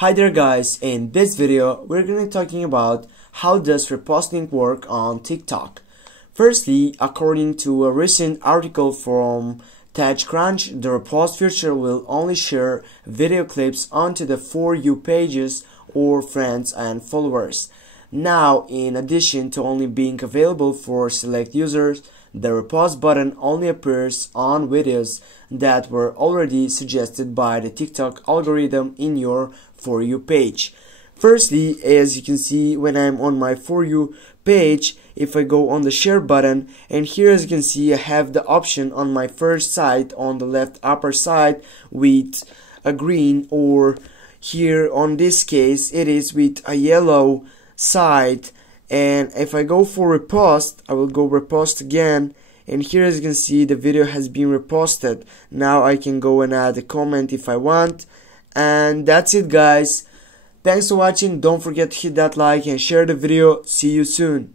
Hi there guys, in this video we're going to be talking about how does reposting work on TikTok. Firstly, according to a recent article from TechCrunch, the repost feature will only share video clips onto the For You pages or friends and followers. Now, in addition to only being available for select users, the repost button only appears on videos that were already suggested by the TikTok algorithm in your For You page. Firstly, as you can see when I'm on my For You page, if I go on the share button, and here as you can see I have the option on my first side on the left upper side with a green, or here on this case it is with a yellow side. And if I go for repost, I will go repost again, and here as you can see the video has been reposted. Now I can go and add a comment if I want, and that's it guys. Thanks for watching. Don't forget to hit that like and share the video. See you soon.